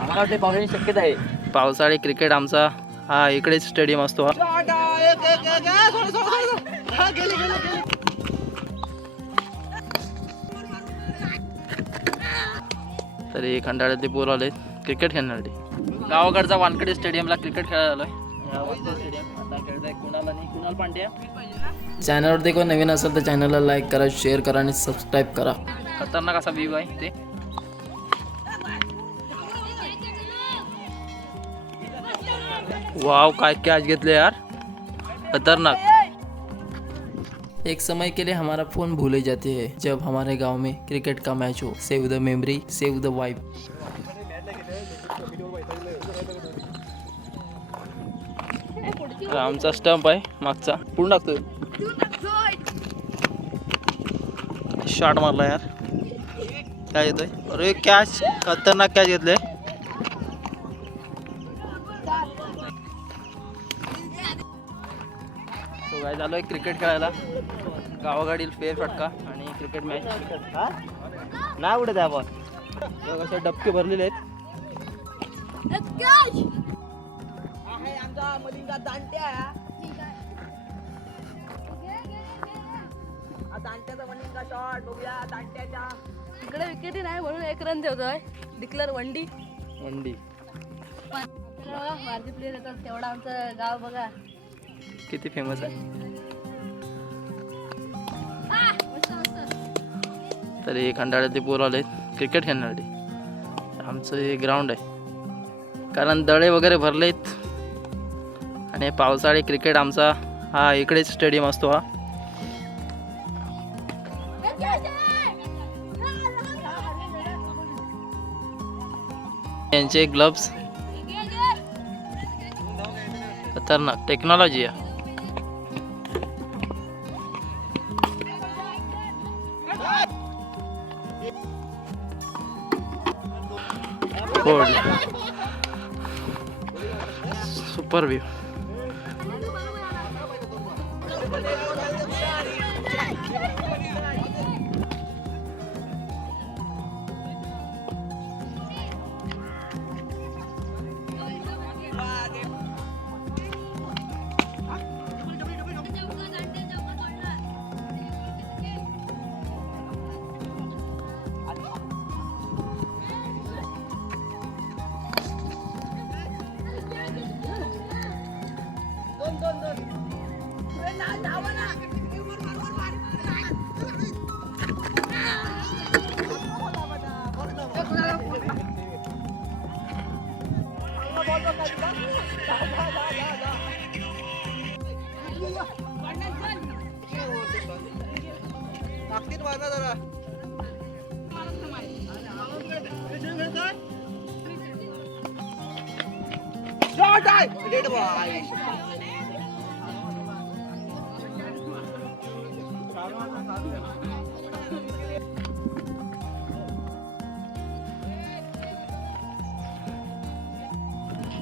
आम्हाला वाटते पावसाची शक्यता आहे. पावसाळी क्रिकेट आमचा हा इकडेच स्टेडियम असतो हा. तरी खंडाळ्यातले पोरं आले क्रिकेट खेळण्यासाठी. गावाकडचा वानखडे स्टेडियमला क्रिकेट खेळायला आलोय. स्टेडियम आता खेळताय कुणाल पांड्या. चॅनलवरती कोण नवीन असेल तर चॅनलला लाईक करा, शेअर करा आणि सबस्क्राईब करा. खतरनाक असा व्ह्यू आहे ते. वाव काय कॅच घेतले यार, खतरनाक. एक समय के लिए हमारा फोन भूले जाते हैं जब हमारे गांव में क्रिकेट का मैच हो. Save the memory, save the vibe. आमचा स्टंप आहे मागचा, पूर्ण टाकतोय. शॉट मारला यार, काय येतोय. अरे कॅच, खतरनाक कॅच घेतले. तो काय झालोय क्रिकेट खेळायला. गावाकडील फेर फटका आणि क्रिकेट मॅच. नाही उडत आहे बॉल. कसे डबके भरलेले आहेत. इकडे विकेटी नाही म्हणून 1 रन ठेवतोय. डिक्लेअर वंडी. भारतीय प्लेयर येतात तेवढा आमचं गाव बघा किती फेमस आहे. तरी खंडाळ्यातले पोरं आले क्रिकेट खेळण्यासाठी. आमचं हे ग्राउंड आहे कारण दळे वगैरे भरलेत आणि पावसाळी क्रिकेट आमचा हा इकडेच स्टेडियम असतो हा. यांचे ग्लव्स खतरनाक टेक्नॉलॉजी आहे. Super view.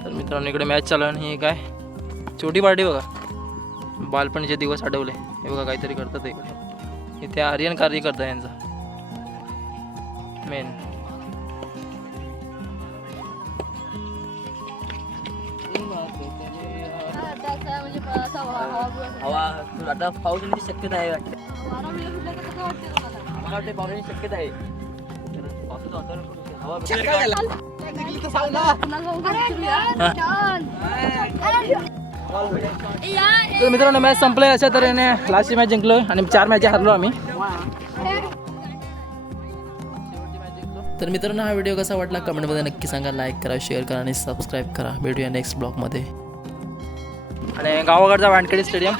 तर मित्रांनो इकडे मॅच चालू आहे आणि हे काय छोटी पार्टी बघा. बालपणीचे दिवस आठवले. हे बघा काहीतरी करतात इकडे. इथे आर्यन कार्य करतात यांचा मेन. हवा आता पाऊस येण्याची शक्यता आहे वाटते. आम्हाला वाटते पावसाची शक्यता आहे. तर मित्रांनो मॅच संपलाय. अशा तऱ्हेने लास्टची मॅच जिंकलोय आणि 4 मॅच हरलो आम्ही. तर मित्रांनो हा व्हिडिओ कसा वाटला कमेंटमध्ये नक्की सांगा. लाईक करा, शेअर करा आणि सबस्क्राईब करा. भेटूया नेक्स्ट ब्लॉगमध्ये. आणि गावाकडचा वानखडे स्टेडियम